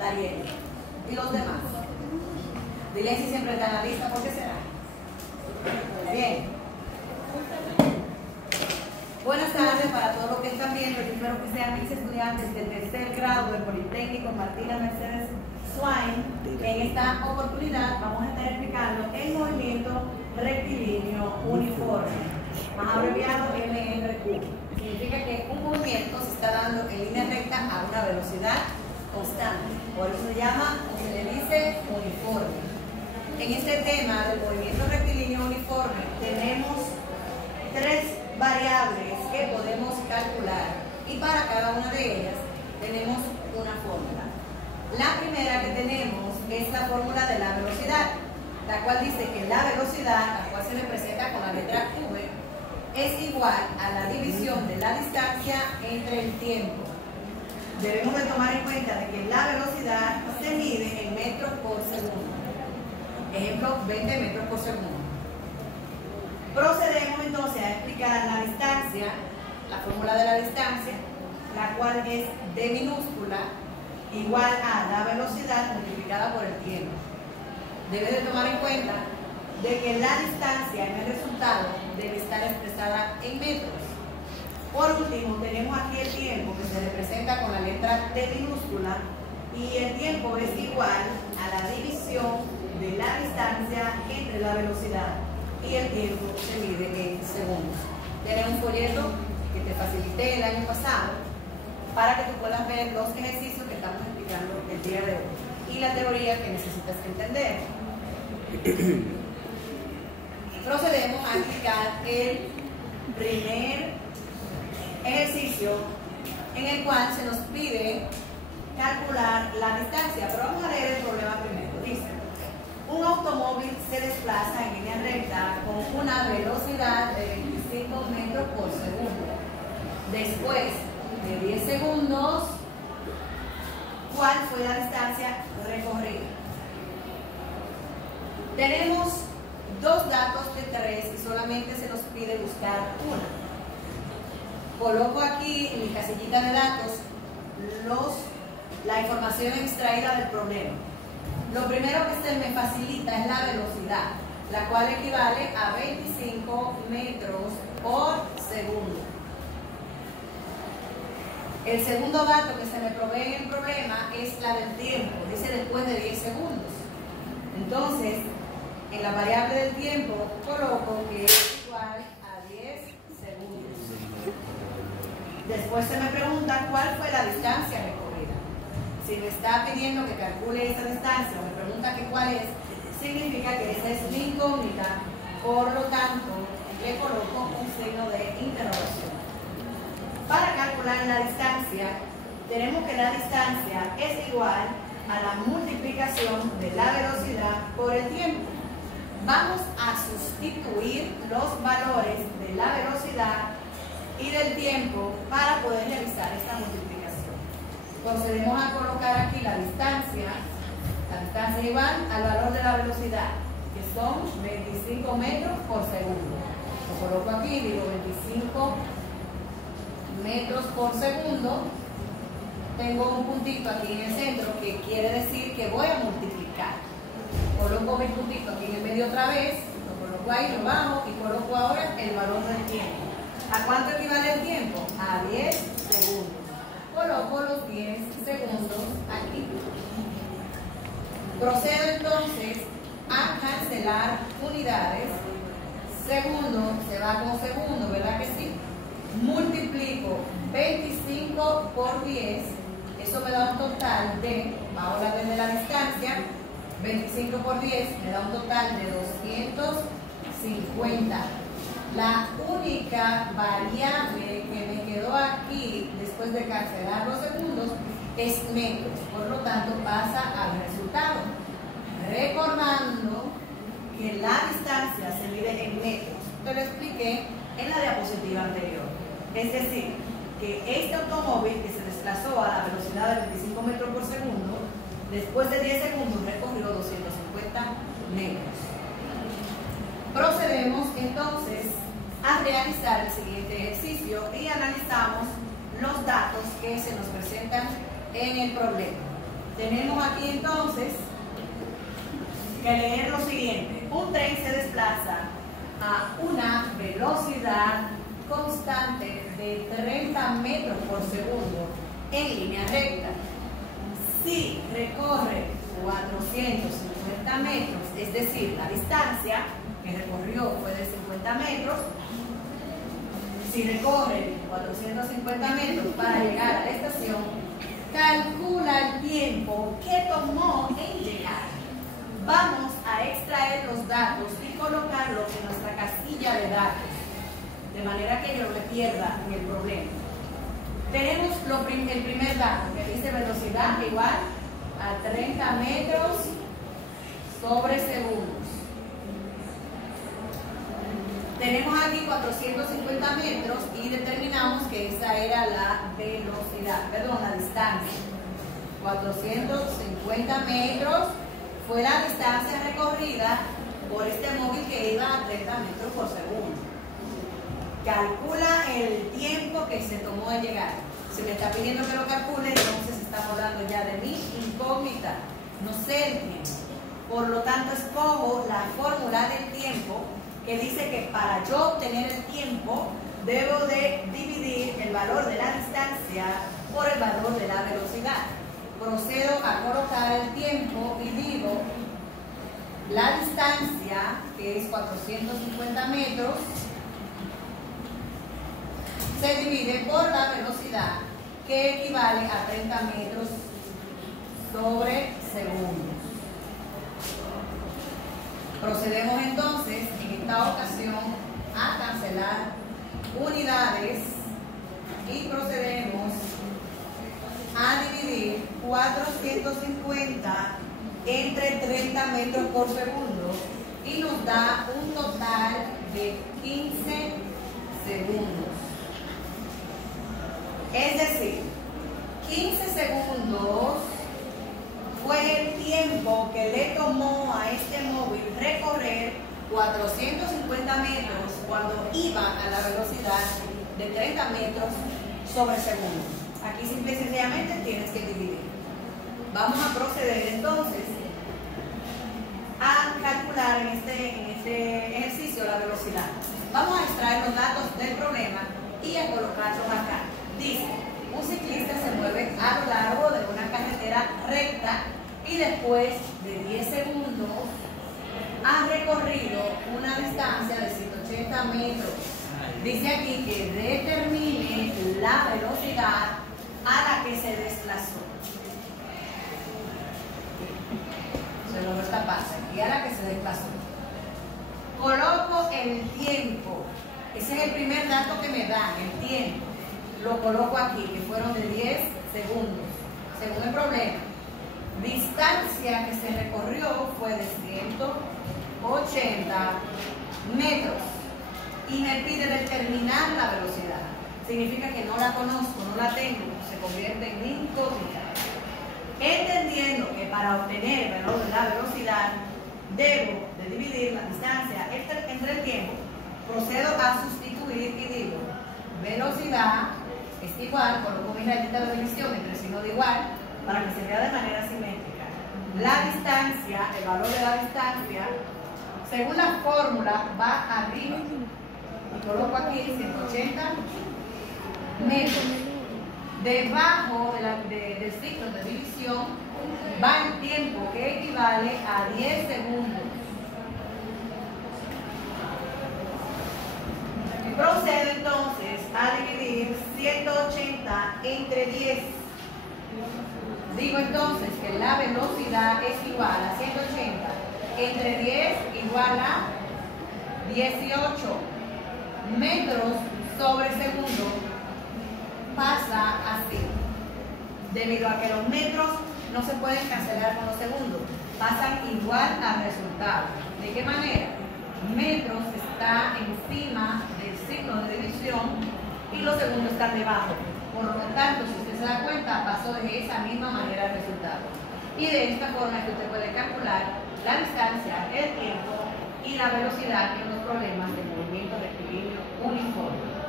Dariel. ¿Y los demás? Dile si siempre está en la lista, ¿por qué será? Bien. Buenas tardes para todos los que están viendo. Yo espero que sean mis estudiantes del tercer grado del Politécnico Martina Mercedes Swain. En esta oportunidad vamos a estar explicando el movimiento rectilíneo uniforme, más abreviado MRQ. Significa que un movimiento se está dando en línea recta a una velocidad constante. Por eso se llama, o se le dice, uniforme. En este tema del movimiento rectilíneo uniforme tenemos tres variables que podemos calcular y para cada una de ellas tenemos una fórmula. La primera que tenemos es la fórmula de la velocidad, la cual dice que la velocidad, la cual se representa con la letra V, es igual a la división de la distancia entre el tiempo. Debemos de tomar en cuenta de que la velocidad se mide en metros por segundo. Ejemplo, 20 metros por segundo. Procedemos entonces a explicar la distancia, la fórmula de la distancia, la cual es d minúscula igual a la velocidad multiplicada por el tiempo. Debe de tomar en cuenta de que la distancia en el resultado debe estar expresada en metros. Por último, tenemos aquí el tiempo que se representa con la letra T minúscula y el tiempo es igual a la división de la distancia entre la velocidad y el tiempo se mide en segundos. Tienes un folleto que te facilité el año pasado para que tú puedas ver los ejercicios que estamos explicando el día de hoy y la teoría que necesitas entender. Procedemos a explicar el primer ejercicio en el cual se nos pide calcular la distancia, pero vamos a leer el problema primero. Dice: un automóvil se desplaza en línea recta con una velocidad de 25 metros por segundo. Después de 10 segundos, ¿cuál fue la distancia recorrida? Tenemos dos datos de 3 y solamente se nos pide buscar una. Coloco aquí en mi casillita de datos la información extraída del problema. Lo primero que se me facilita es la velocidad, la cual equivale a 25 metros por segundo. El segundo dato que se me provee en el problema es la del tiempo, dice después de 10 segundos. Entonces, en la variable del tiempo coloco que es igual a 10 segundos. Después se me pregunta cuál fue la distancia recorrida. Si me está pidiendo que calcule esa distancia o me pregunta que cuál es, significa que esa es mi incógnita, por lo tanto le coloco un signo de interrogación. Para calcular la distancia, tenemos que la distancia es igual a la multiplicación de la velocidad por el tiempo. Vamos a sustituir los valores de la velocidad y del tiempo para poder realizar esta multiplicación. Procedemos a colocar aquí la distancia igual al valor de la velocidad, que son 25 metros por segundo. Lo coloco aquí, digo 25 metros por segundo. Tengo un puntito aquí en el centro que quiere decir que voy a multiplicar. Coloco mi puntito aquí en el medio otra vez, lo coloco ahí, lo bajo y coloco ahora el valor del tiempo. ¿A cuánto equivale el tiempo? A 10 segundos. Coloco los 10 segundos aquí. Procedo entonces a cancelar unidades. Segundo se va con segundo, ¿verdad que sí? Multiplico 25 por 10, eso me da un total de, bajo la ley de la distancia, 25 por 10 me da un total de 250. La única variable que me quedó aquí después de cancelar los segundos es metros, por lo tanto pasa al resultado. Recordando que la distancia se mide en metros, te lo expliqué en la diapositiva anterior. Es decir, que este automóvil que se desplazó a la velocidad de 25 metros por segundo, después de 10 segundos recorrió 250 metros. Procedemos entonces a realizar el siguiente ejercicio y analizamos los datos que se nos presentan en el problema. Tenemos aquí entonces que leer lo siguiente. Un tren se desplaza a una velocidad constante de 30 metros por segundo en línea recta. Si recorre 450 metros, es decir, la distancia que recorrió fue de 50 metros, si recorre 450 metros para llegar a la estación, calcula el tiempo que tomó en llegar. Vamos a extraer los datos y colocarlos en nuestra casilla de datos, de manera que yo no me pierda en el problema. Tenemos el primer dato que dice velocidad igual a 30 metros sobre segundos. Tenemos aquí 450 metros y determinamos que esa era la velocidad, perdón, la distancia. 450 metros fue la distancia recorrida por este móvil que iba a 30 metros por segundo. Calcula el tiempo que se tomó en llegar. Si me está pidiendo que lo calcule, entonces estamos hablando ya de mi incógnita. No sé el tiempo. Por lo tanto, escojo la fórmula del tiempo que dice que para yo obtener el tiempo debo de dividir el valor de la distancia por el valor de la velocidad. Procedo a colocar el tiempo y digo la distancia, que es 450 metros, se divide por la velocidad, que equivale a 30 metros sobre segundos. Procedemos entonces, en esta ocasión, a cancelar unidades y procedemos a dividir 450 entre 30 metros por segundo y nos da un total de 15 segundos. Es decir, 15 segundos fue el tiempo que le tomó a este móvil recorrer 450 metros cuando iba a la velocidad de 30 metros sobre segundo. Aquí simple y sencillamente tienes que dividir. Vamos a proceder entonces a calcular en este ejercicio la velocidad. Vamos a extraer los datos del problema y a colocarlos acá. Dice, un ciclista se mueve a lo largo de una carretera recta y después de 10 segundos ha recorrido una distancia de 180 metros. Dice aquí que determine la velocidad a la que se desplazó. Se lo esta pasa y a la que se desplazó. Coloco el tiempo. Ese es el primer dato que me dan, el tiempo. Lo coloco aquí, que fueron de 10 segundos. Según el problema, distancia que se recorrió fue de 180 metros. Y me pide determinar la velocidad. Significa que no la conozco, no la tengo, se convierte en incógnita. Entendiendo que para obtener el valor de la velocidad debo de dividir la distancia entre el tiempo, procedo a sustituir y digo velocidad es igual, coloco mi rayita de división entre signo de igual para que se vea de manera simétrica. La distancia, el valor de la distancia, según la fórmula, va arriba. Y coloco aquí 180 metros. Debajo del signo de división va el tiempo que equivale a 10 segundos. Y procedo entonces a dividir 180 entre 10. Digo entonces que la velocidad es igual a 180 entre 10 igual a 18 metros sobre segundo. Pasa así, debido a que los metros no se pueden cancelar con los segundos, pasan igual al resultado. ¿De qué manera? Metros está encima del signo de división y los segundos están debajo. Por lo tanto, si usted se da cuenta, pasó de esa misma manera el resultado. Y de esta forma es que usted puede calcular la distancia, el tiempo y la velocidad en los problemas de movimiento de equilibrio uniforme.